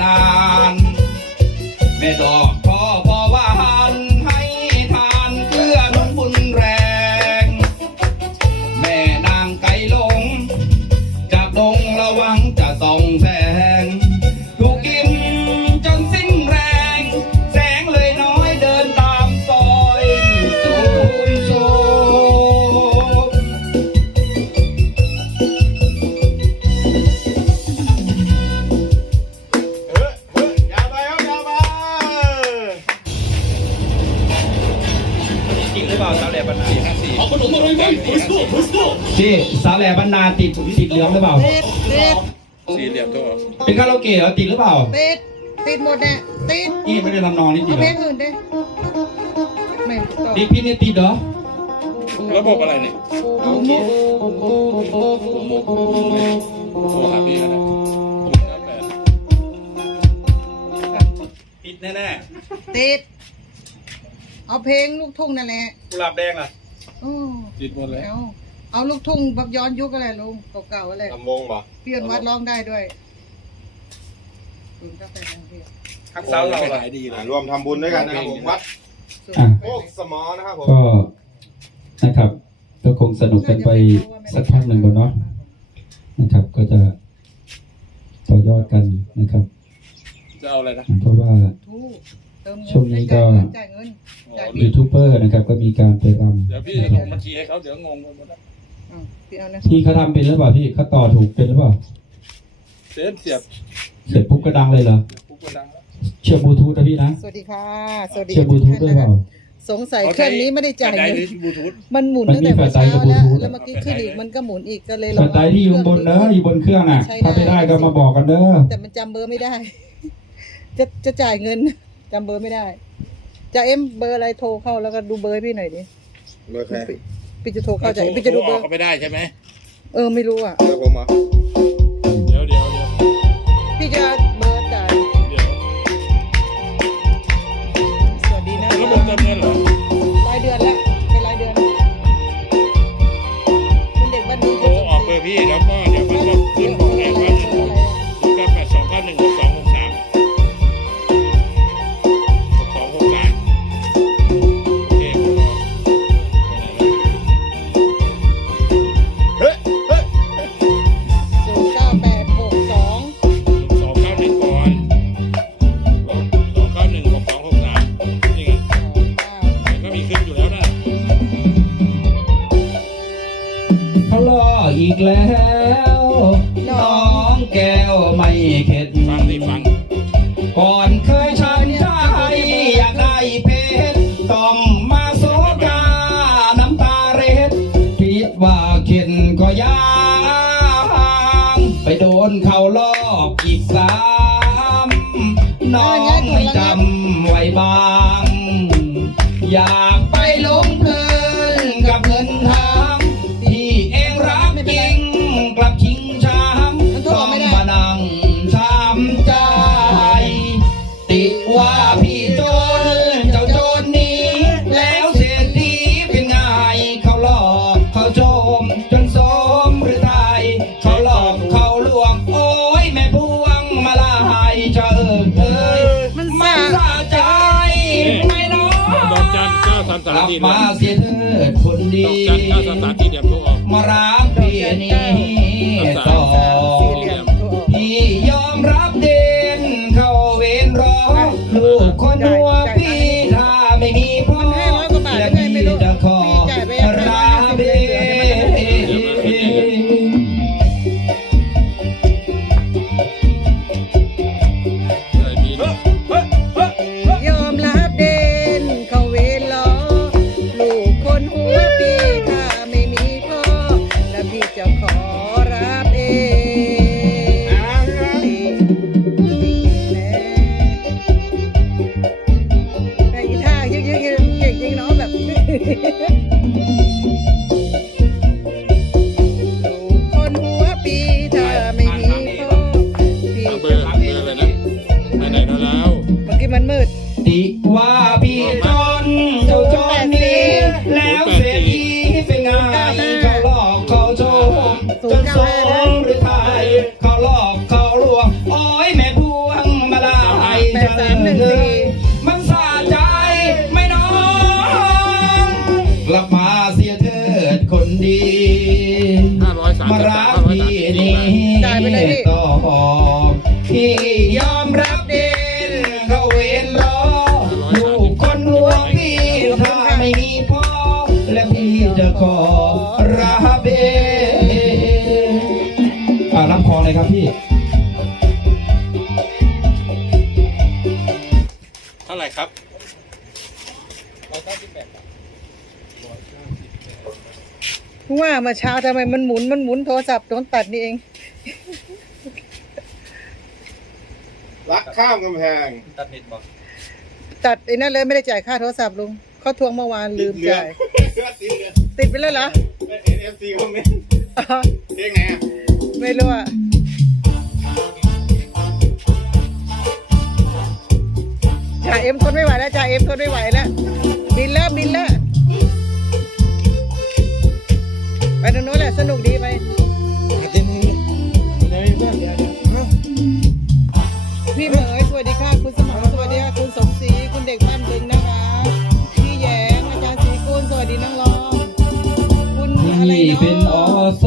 นานแม่ดอก ติดติดสี่เหลี่ยมตัวเป็นคาราโอเกะเหรอติดหรือเปล่าติดติดหมดเนี่ยติดนี่ไม่ได้ทำนองนี่ติเอาดเหเพรลองอื่นดิไม่ต่อดิพี่เนี่ยติดเหรอระบบอะไรเนี่ยเอามุกโทรหาพี่ก็ได้ติดแน่ติด เอาเพลงลูกทุ่งนั่นแหละๆกุหลาบแดงล่ะโอ้ติดหมดเลย เอา เอาลูกทุ่งแบบย้อนยุคอะไรลุงเก่าๆอะไรลำวงป่ะเปลี่ยนวัดร้องได้ด้วยคุณกาแฟทางเพลงทักสาวเราไปล่ะขายดีเลยรวมทำบุญด้วยกันนะครับผมวัดส่วนอะโคกสมอนะครับผมก็นะครับก็คงสนุกกันไปสักพักหนึ่งก่อนเนาะนะครับ ก็จะต่อยอดกันนะครับ จะเอาอะไรนะเพราะว่า ทู่เติมเงิช่วงนี้ก็ จ่ายเงิน อ๋อจ่ายยูทูบเบอร์นะครับ ก็มีการไปรเดี๋ยวพี่จะส่งบัญชีให้เขาเดี๋ยวงงไปหมดแล้วอ้าว พี่เอานะำที่เขาทำเป็นหรือเปล่าพี่เขาต่อถูกเป็นหรือเปล่าเส้นเสียบเสร็จปุ๊บก็ดังเลยเหรอปุ๊บก็ดังแล้วเชื่อมบลูทูธนะพี่นะสวัสดีค่ะ สวัสดีเชื่อมบลูทูธด้วยเปล่าสงสัยเครื่องนี้ไม่ได้จ่ายไหนเงินบลูทูธมันหมุนมันตั้งมีแต่เมื่อแฟลชไดรฟ์เช้ากับแล้ว Bluetooth แล้วเมื่อกี้ขึ้นอีกมันก็หมุนอีกก็เลยสไตล์ที่อยู่บนเนอะอยู่บนเครื่องน่ะ ถ้าไม่ได้ก็มาบอกกันเด้อแต่มันจำเบอร์ไม่ได้ จะจะจ่ายเงินจำเบอร์ไม่ได้ จะเอ็มเบอร์อะไรโทรเข้าแล้วก็ดูเบอร์ให้พี่หน่อยดิ เบอร์ใคร พี่จะโทรเข้าใจพี่จะดูเบอร์เขาไม่ได้ใช่ไหมเออไม่รู้อะเบอร์ผมเหรอเดี๋ยวเดี๋ยวเดี๋ยวพี่จะเบอร์จ่ายเดี๋ยวสวัสดีนะระบบเติมเงินเหรอรายเดือนแล้วเป็นรายเดือนเป็นเด็กบ้านดีโทรออกเบอร์พี่แล้วก็ ว่าเข็นก็ยาง ไปโดนเขาลอกอีกสามน้องไม่จำไว้บ้าง อยากไปลงเพลิ จันเก้าสามกสามลับทีมาเสียเถิดคนดดีอกจันเก้าสามสามทีเดียวโทรออกมารับพี่นี้ต่อสี่เหลี่ยมตัวออกพี่ยอมรับ ไปเลยพี่ต่อพี่ยอมรับเด่นเขาเวนรอลูกคนหัวพี่ถ้าไม่มีพ่อ และพี่จะขอรับเองอ่ารับพอเลยครับพี่เท่าไหร่ครับว่าเมื่อเช้าทำไมมันหมุนมันหมุนโทรศัพท์โดนตัดนี่เอง รักข้ามกำแพงตัดไอ้นั่นเลยไม่ได้จ่ายค่าโทรศัพท์ลุงเขาทวงเมื่อวานลืมจ่ายเลือดติดเลือดติดไปแล้วเหรอเอ็นเอฟซีคอมเมนต์อ๋อเรียกไงอะไม่รู้อะจ่าเอ็มทนไม่ไหวแล้วจ่าเอ็มทนไม่ไหวแล้วบินแล้วบินแล้วไปตรงโน้นแหละสนุกดีไป พี่เหมยสวัสดีค่ะ คุณสมรสวัสดีค่ะ คุณสมศรี คุณเด็กบ้านบึงนะคะ พี่แยงอาจารย์ศรีกุลสวัสดีน้องรอง คุณอะไรพี่เนาะเป็นอส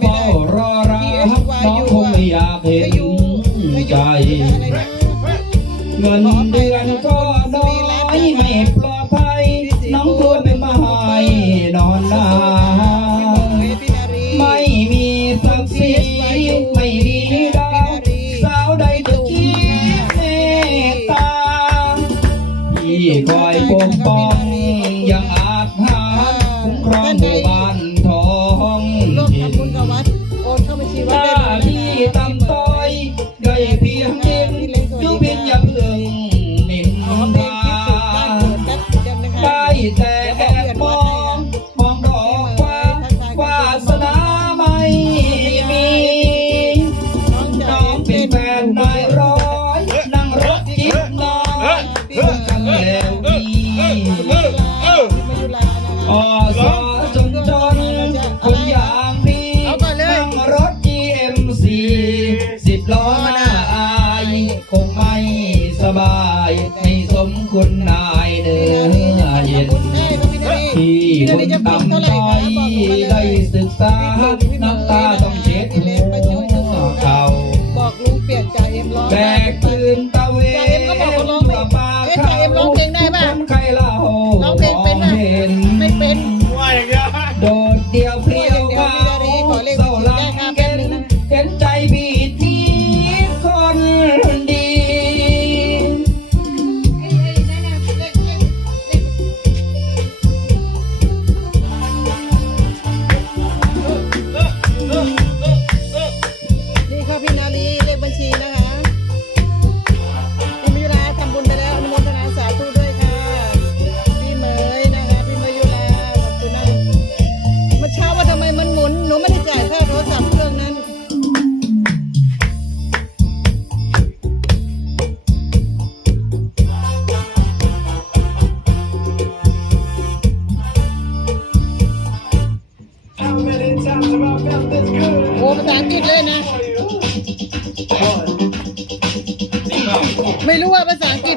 เฝ้ารอรับน้องคงไม่อยากเห็นใจ อะไรนะเงินเดือนก็น้อยไม่ปลอดภัย น้องตัวไม่มาให้นอนนา ว่าดีตำต้อยได้เพียงเห็นยุพินอย่าเพิ่งนินทาที่สุดบ้าแป๊บจำนะคะได้แต่แอบมองมองดอกฟ้าวาสนาไม่มีน้องเป็นแฟนนายร้อยนั่งรถจิ๊บน้องเพื่อนาน้ำตาต้องเช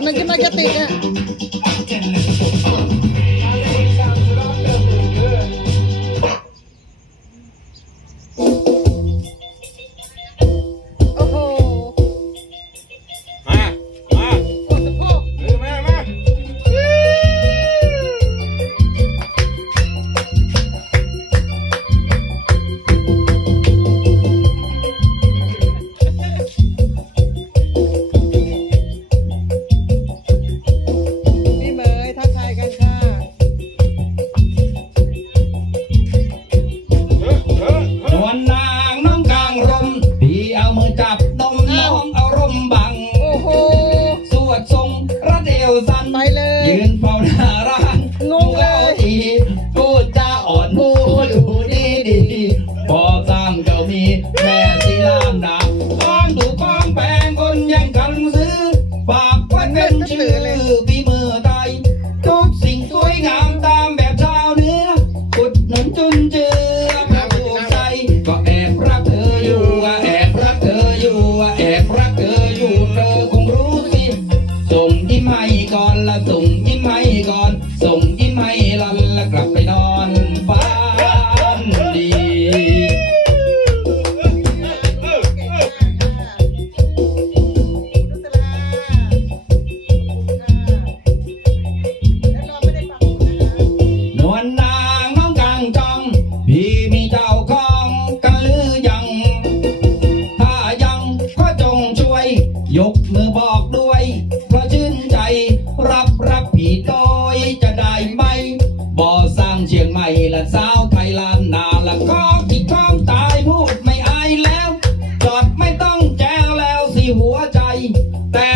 ว่า ใ